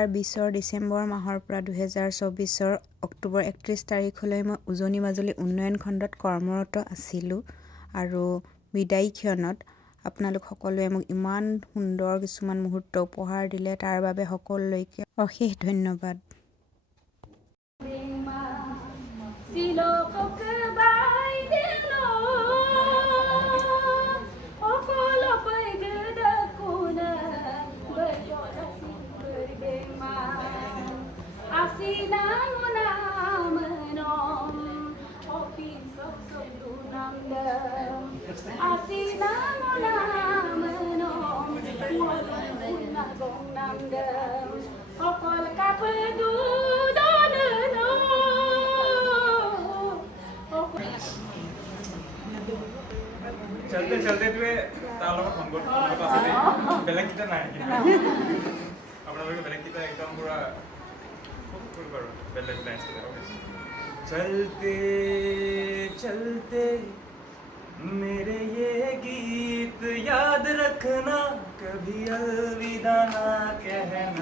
2020 ডিচেম্বৰ মাহৰ পৰা 2024 অক্টোবৰ 31 তাৰিখলৈ মই উজনি মাজুলী উন্নয়ন খণ্ডত কৰ্মৰত আছিলোঁ আৰু বিদায়ী ক্ষণত আপোনালোক সকলোৱে মোক ইমান সুন্দৰ কিছুমান মুহূৰ্ত উপহাৰ দিলে, তাৰ বাবে সকলোলৈকে অশেষ ধন্যবাদ। चलते चलते तुए तालों में फंगोट आसे बेलेग किता ना है अपना लोग बेलेग किता एकदम पूरा फुल करो बेलेग डांस करो चलते चलते मेरे ये गीत याद रखना कभी अलविदा ना कहना